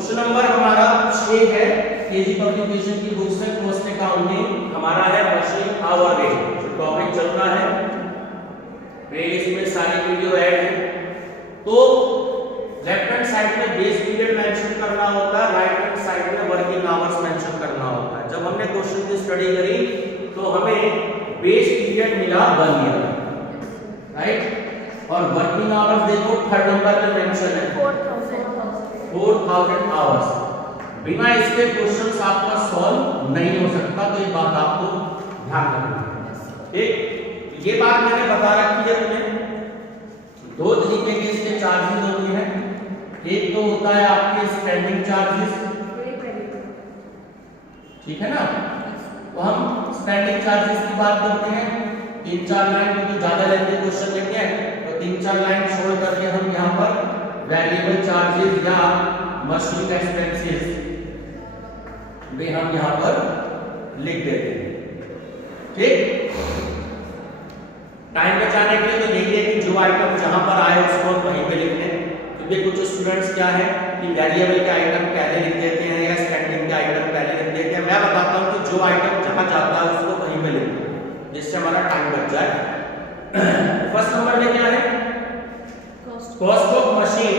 Question number हमारा 6 है, KG publication की बुक से कॉस्ट अकाउंटिंग। हमारा है मशीन आवर रेट, जो टॉपिक चल रहा है। प्लेलिस्ट में सारी वीडियो ऐड है। तो लेफ्ट हैंड साइड में बेस पीरियड मेंशन करना होता है, राइट हैंड साइड में वर्किंग आवर्स मेंशन करना होता है। जब हमने क्वेश्चन की स्टडी करी तो हमें बेस पीरियड मिला 1 ईयर, राइट, और वर्किंग आवर्स देखो थर्ड नंबर पे मेंशन है 4000 आवर्स। बिना इसके क्वेश्चंस आपका सॉल्व नहीं हो सकता, तो ये बात आपको ध्यान रखनी है। एक ये बात मैंने बता रखी है तुम्हें। दो तरीके के इसके चार्जेस होते हैं। एक तो होता है आपके स्टैंडिंग चार्जेस, ठीक है ना। तो हम स्टैंडिंग चार्जेस की बात करते हैं। 3-4 लाइन में तो ज्यादा लेंगे क्वेश्चन लेंगे, तो 3-4 लाइन छोड़ करके हम यहाँ पर वेरिएबल चार्जेस या मशीन एक्सपेंसेस भी हम यहाँ पर लिख देते हैं, ठीक। टाइम बचाने के लिए तो यही है कि जो आइटम जहां पर आए उसको हम वहीं पे लिख लें। क्योंकि कुछ स्टूडेंट्स क्या है कि वेरिएबल के आइटम पहले लिख देते हैं या स्टैंडिंग के आइटम पहले लिख देते हैं। मैं बताता हूं कि जो आइटम जहां जाता है उसको वहीं पे लिख दें, जिससे हमारा टाइम बच जाए। फर्स्ट नंबर में क्या है, कॉस्ट ऑफ मशीन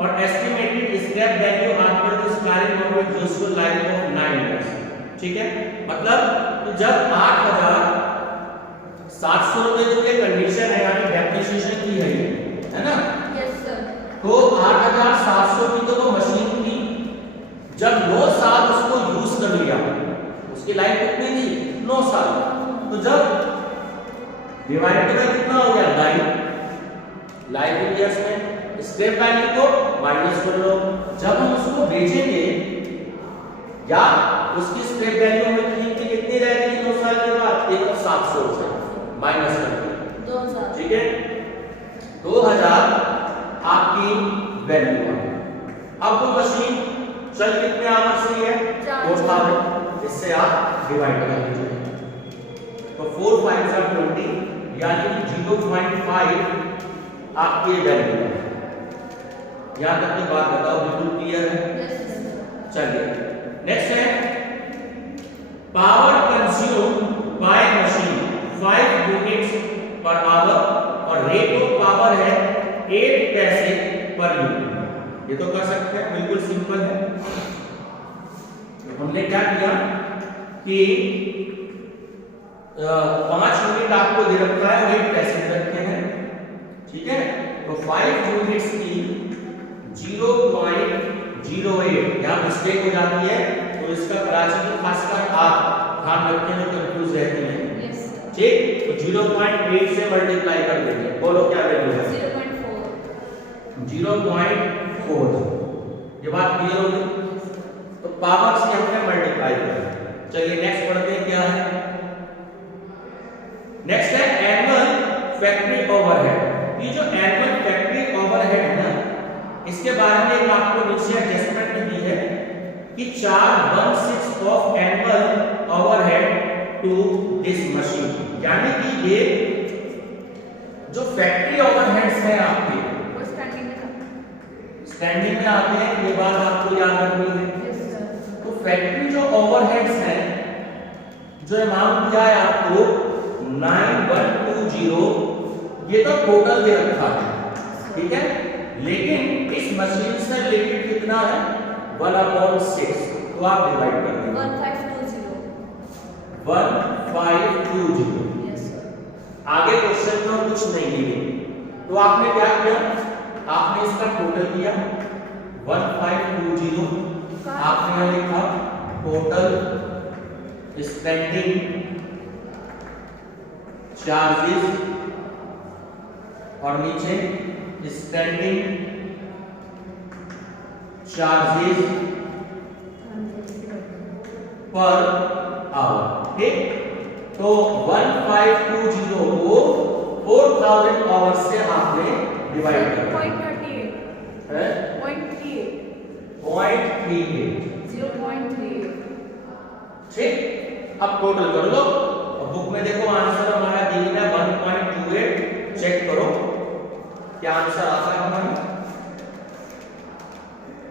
और estimated scrap value after the starting of the useful life of 9 years, ठीक है। मतलब जब 8700 रुपए जो ये कंडीशन है यानी डेप्रिसिएशन की है ना। Yes sir. तो 8700 की तो वो मशीन थी, जब 9 साल उसको यूज कर लिया, उसकी लाइफ कितनी थी 9 साल। तो जब डिवाइडेड बाय कितना हो गया 9 लाइफ ईयर्स में, स्क्रैप वैल्यू को माइनस कर लो। जब हम उसको बेचेंगे या उसकी स्क्रैप वैल्यू में कीमत कितनी रहेगी 9 साल के बाद 3700 से माइनस कर दो 2000, ठीक है। 2000 आपकी वैल्यू है। अब वो मशीन चल कितने आवर्स रही है 4000, इससे आप डिवाइड कर दीजिए। तो 4 5 are 20 यानी 0.5 आपकी वैल्यू है। यहां तक की बात बताओ, बिल्कुल क्लियर है। चलिए नेक्स्ट है power consume by machine 5 units per our और रेट ऑफ पावर है 8 पैसे पर यूनिट। ये तो कर सकते हैं, बिल्कुल सिंपल है। तो हमने क्या किया कि 5 यूनिट आपको दे रखा है और 8 पैसे रखे हैं, ठीक है। तो 5 यूनिट्स की 0.08 यहाँ मिस्टेक हो जाती है, तो इसका प्राचीन खासकर आप ध्यान रखें जो कंफ्यूज रहती है, ठीक। तो 0.8 से मल्टीप्लाई कर देंगे, बोलो क्या वैल्यू है 0.4। ये बात क्लियर हो गई। तो पावर से हमने मल्टीप्लाई किया। चलिए नेक्स्ट पढ़ते हैं क्या है। नेक्स्ट है एनुअल फैक्ट्री ओवरहेड। ये जो एनुअल फैक्ट्री ओवरहेड है ना, इसके बारे में एक आपको नीचे एडजस्टमेंट दी है कि 4/16 of annual overhead to this machine, यानी कि ये जो फैक्ट्री ओवरहेड्स हैं आपके वो स्टैंडिंग में आते हैं, ये बात आपको याद रखनी है। तो फैक्ट्री जो ओवरहेड्स हैं, जो अमाउंट दिया है आपको 9120, ये तो टोटल दे रखा है, ठीक है। लेकिन इस मशीन से रिलेटेड कितना है 1/6, तो आप डिवाइड कर देंगे 1520। आगे क्वेश्चन में कुछ नहीं दिए, तो आपने क्या किया, आपने इसका टोटल किया 1520। आपने यहां लिखा टोटल स्पेंडिंग चार्जेस और नीचे स्टैंडिंग चार्जेस पर आवर, ठीक। तो 1520 को 4000 आवर्स से आपने डिवाइड कर दिया है 0.38, ठीक। अब टोटल कर लो। बुक में देखो आंसर हमारा दिया है 1.28। चेक करो क्या आंसर आता है हमारा।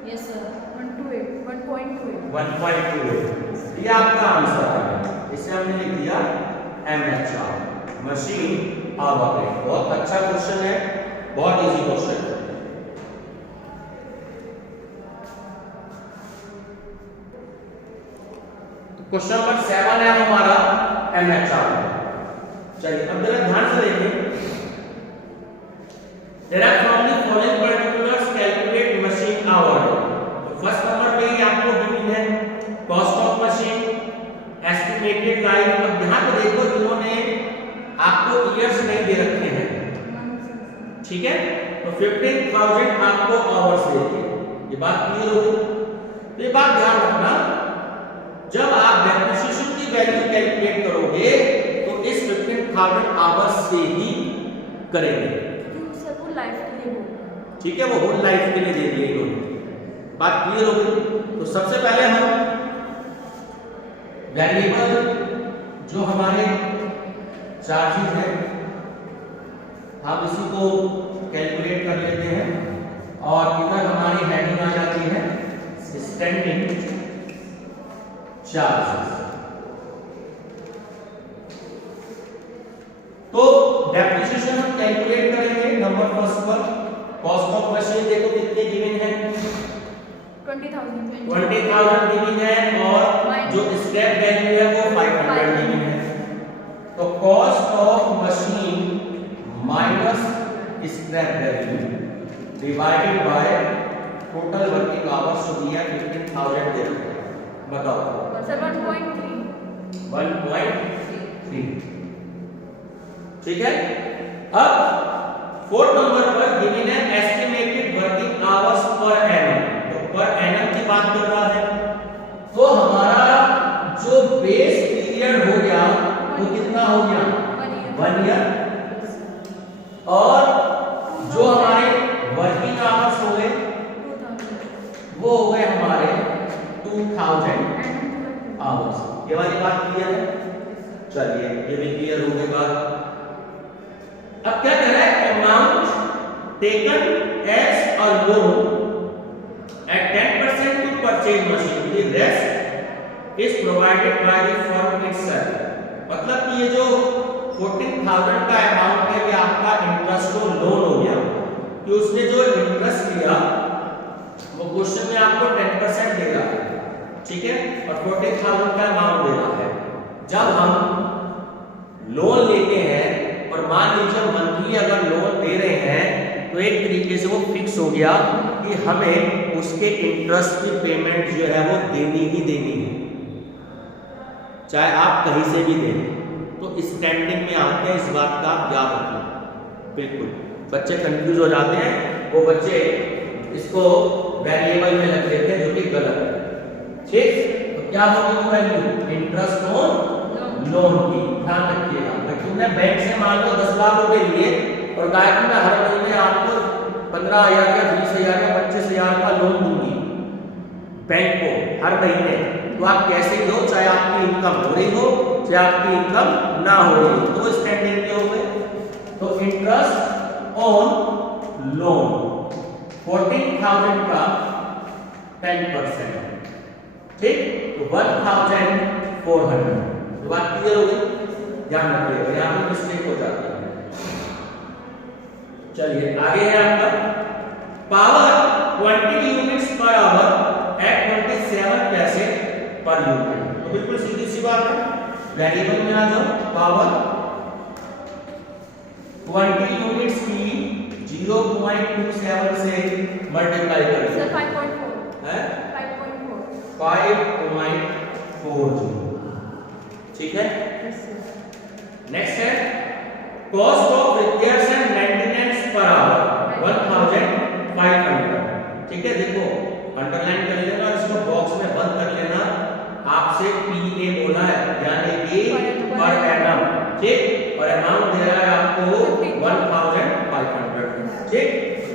यस सर 128 1.2 ये आपका आंसर है। इसे हमने लिख दिया MHR मशीन आवर रेट। बहुत अच्छा क्वेश्चन है, बहुत इजी क्वेश्चन है। क्वेश्चन नंबर 7 है हमारा MHR। चलिए अब जरा ध्यान से देखिए। There are from the following particulars calculate machine hour। तो फर्स्ट नंबर पे ही आपको गिवन है cost of machine, estimated life. अब यहाँ पे देखो इन्होंने आपको ईयर्स नहीं दे रखे हैं, ठीक है। तो 15,000 आपको आवर्स देते हैं। ये बात क्लियर हो गई। तो ये बात ध्यान रखना, जब आप डेप्रिसिएशन की वैल्यू कैलकुलेट करोगे तो इस 15,000 आवर्स से ही करेंगे, ठीक है। वो होल लाइफ के लिए दे दिए इन्होंने। बात क्लियर हो गई। तो सबसे पहले हम वेरिएबल जो हमारे चार्जेस हैं हम इसी को कैलकुलेट कर लेते हैं और इधर हमारी हेडिंग आ जाती है स्टैंडिंग चार्जेस। तो डेप्रिसिएशन हम कैलकुलेट करेंगे नंबर फर्स्ट पर। कॉस्ट ऑफ मशीन देखो कितने गिवन है, 20,000 गिवन है और जो स्क्रैप वैल्यू है वो 500 गिवन है। तो cost of machine minus scrap value divided by total working hours जो दिया 15,000 दे रखा है। बताओ सर 1.3, ठीक है। अब फोर्थ नंबर पर गिवन है estimated working hours per annum. तो पर एनम की बात कर रहा है, तो हमारा जो बेस पीरियड हो गया वो कितना हो गया 1 ईयर, और जो हमारे वर्किंग आवर्स हो गए वो हो गए हमारे 2000 आवर्स। ये वाली बात क्लियर है। चलिए ये भी क्लियर हो गई बात। अब क्या कह रहा है, amount taken as a loan at 10% to purchase machine, the rest is provided by the firm itself। मतलब कि ये जो 14,000 का अमाउंट है ये आपका इंटरेस्ट और लोन हो गया कि उसने जो इंटरेस्ट लिया वो क्वेश्चन में आपको 10% दे रहा है, ठीक है, और 14,000 का अमाउंट दे रहा है। जब हम लोन लेते हैं और मान लीजिए मंथली अगर लोन दे रहे हैं तो एक तरीके से वो फिक्स हो गया कि हमें उसके इंटरेस्ट की पेमेंट जो है वो देनी ही देनी है, चाहे आप कहीं से भी दें। तो स्टैंडिंग में आते हैं, इस बात का आप याद रखना। बिल्कुल बच्चे कंफ्यूज हो जाते हैं, वो बच्चे इसको वेरिएबल में रख देते हैं जो कि गलत है, ठीक। तो क्या होगी वो वैल्यू इंटरेस्ट ऑन लोन की, ध्यान रखिएगा। तुमने बैंक से मान लो 10 लाख रुपए लिए और कहा कि मैं हर महीने आपको 15,000 या 20,000 या 25,000 का लोन दूंगी बैंक को हर महीने, तो आप कैसे ही दो, चाहे आपकी इनकम हो रही हो चाहे आपकी इनकम ना हो रही हो। तो स्टैंडिंग के हो गए। तो इंटरेस्ट ऑन लोन 14,000 का 10%, ठीक। तो 1,400। तो बात क्लियर हो गई, ध्यान रखिएगा, यहाँ पे मिस्टेक हो जाती है। चलिए आगे है आपका power 20 units per hour at 27 paise per unit. तो बिल्कुल सीधी सी बात है, वेरिएबल में आ जाओ। पावर 20 यूनिट्स की 0.27 से मल्टीप्लाई करें सर 5.4 है 5.4 5.40, ठीक है। नेक्स्ट है cost of repairs and maintenance per hour 1,500, ठीक है। देखो अंडरलाइन कर लेना, इसको बॉक्स में बंद कर लेना। आपसे पीए बोला है यानी कि पर एनम, ठीक, और अमाउंट दे रहा है आपको 1,500, ठीक।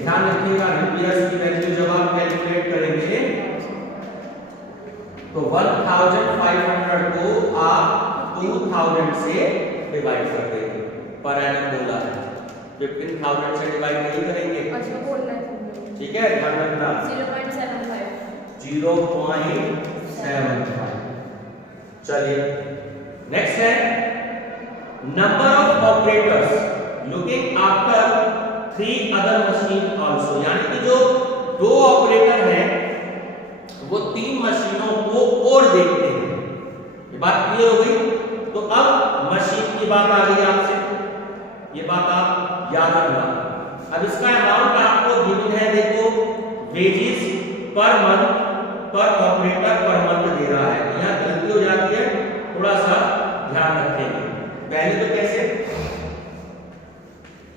ध्यान रखिएगा रिपेयर्स की वैल्यू जब आप कैलकुलेट करेंगे तो 1,500 को आप 2,000 से डिवाइड कर देंगे। पर एनम बोला है, 15,000 से डिवाइड नहीं करेंगे, अच्छा बोलना है, ठीक है। ध्यान रखना 0.75 0.75। चलिए नेक्स्ट है number of operators looking after 3 other machine also, यानी कि जो 2 ऑपरेटर हैं वो 3 मशीनों को और देखते हैं। ये बात क्लियर हो गई। तो अब मशीन की बात आ गई आपसे, ये बात आप याद रखना। अब इसका अमाउंट आपको गिवन है, देखो वेजेस पर मंथ पर ऑपरेटर पर मंथ दे रहा है। यहाँ गलती हो जाती है, थोड़ा सा ध्यान रखेंगे। पहले तो कैसे,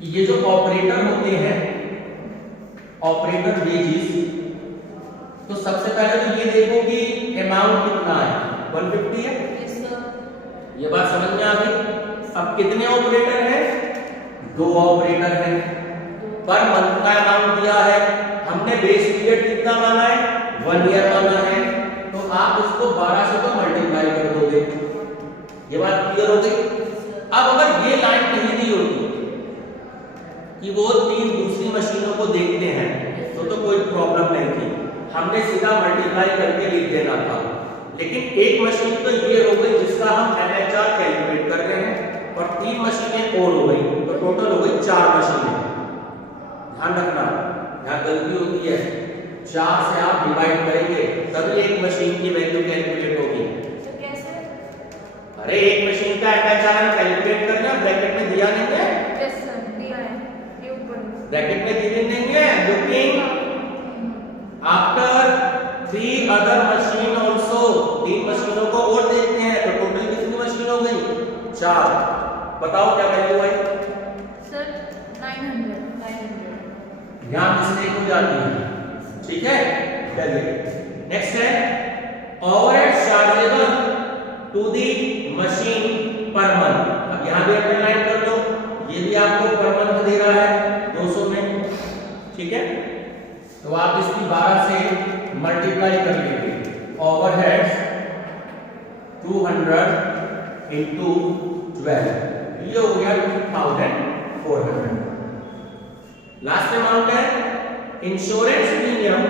ये जो ऑपरेटर होते हैं ऑपरेटर वेजेस, तो सबसे पहले तो ये देखो कि अमाउंट कितना है, 150 है। ये बात समझ में आ गई। अब कितने ऑपरेटर हैं, 2 ऑपरेटर हैं। पर मंथ का अमाउंट दिया है, हमने बेस पीरियड कितना माना है, 1 ईयर माना है। तो आप उसको 12 से तो मल्टीप्लाई कर दोगे। ये बात क्लियर हो गई। अब अगर ये लाइन नहीं दी होती कि वो 3 दूसरी मशीनों को देखते हैं तो कोई प्रॉब्लम नहीं थी, हमने सीधा मल्टीप्लाई करके लिख देना था। लेकिन एक मशीन तो ये हो गई जिसका हम MHR कैलकुलेट कर रहे हैं, और 3 मशीनें और हो गई, तो टोटल हो गई 4 मशीनें। ध्यान रखना, यहाँ गलती होती है, 4 से आप डिवाइड करेंगे तभी एक मशीन की वैल्यू कैलकुलेट होगी। तो कैसे? अरे एक मशीन का MHR हम कैलकुलेट करना, ब्रैकेट में दिया नहीं है? यस सर, दिया है, ये ऊपर ब्रैकेट में गिवन नहीं है। Looking after 3 other machine also, 3 मशीनों को और देखते हैं, तो टोटल कितनी मशीन हो गई, 4। बताओ क्या वैल्यू आई सर? 900। यहां मिस्टेक हो जाती है, ठीक है। चलिए नेक्स्ट है overhead chargeable to the machine per month. अब यहां भी अंडरलाइन कर लो, ये भी आपको पर मंथ दे रहा है 200 में, ठीक है। तो आप इसकी 12 से मल्टीप्लाई कर लीजिए। ओवरहेड्स 200 into 12, ये हो गया 2400। लास्ट अमाउंट है insurance premium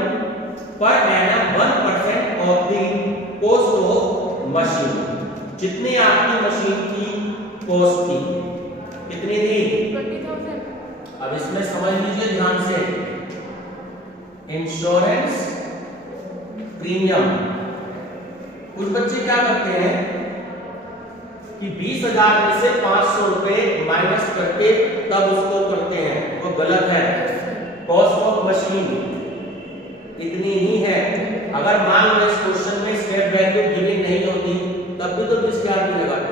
per annum 1% of the cost of machine. जितनी आपकी मशीन की कॉस्ट थी, कितनी थी, 20,000। अब इसमें समझ लीजिए ध्यान से, इंश्योरेंस प्रीमियम, कुछ बच्चे क्या करते हैं कि 20,000 में से 500 रुपए माइनस करके तब उसको करते हैं, वो गलत है। कॉस्ट ऑफ मशीन इतनी ही है। अगर मान लो इस क्वेश्चन में स्टेप वैल्यू गिवन नहीं होती तब भी तो 20,000 भी लगाते।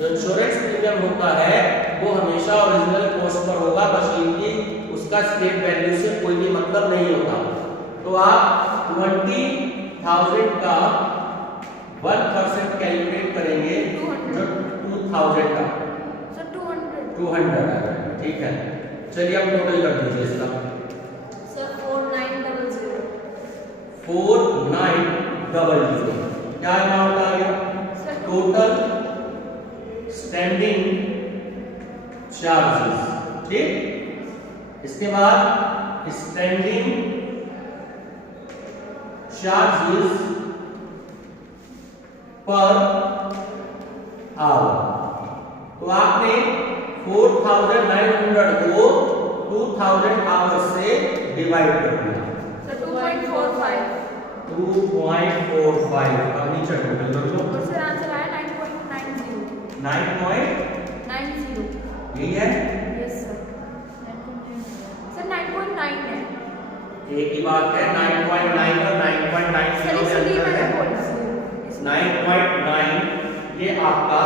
जो इंश्योरेंस प्रीमियम होता है वो हमेशा ओरिजिनल कॉस्ट पर होगा मशीन की, उसका स्टेप वैल्यू से कोई भी मतलब नहीं होता। तो आप 20,000 का 1% कैलकुलेट करेंगे, जो 2,000 का सर 200 है, ठीक है। चलिए अब टोटल कर दीजिए इसका। सर 4900। 4900 क्या अमाउंट आ गया, टोटल स्टैंडिंग चार्जेस, ठीक। इसके बाद स्टैंडिंग चार्जेस पर आवर, तो आपने 4,900 को 2,000 आवर्स से डिवाइड कर दिया। सर 2.45। 2.45 अब नीचे टोटल कर लो। और सर आंसर आया 9.90। 9.90 यही है। यस सर, 9.9 सर 9.9 है। एक ही बात है, 9.9 और 9.90 सर में इसलिए अंतर मैंने है। बोला 9.9 ये आपका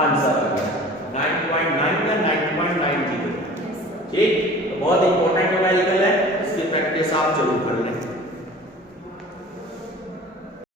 आंसर है, 9.9 या 9.90, ठीक। तो बहुत इंपॉर्टेंट न्यूमेरिकल है, इसकी प्रैक्टिस आप जरूर कर लें।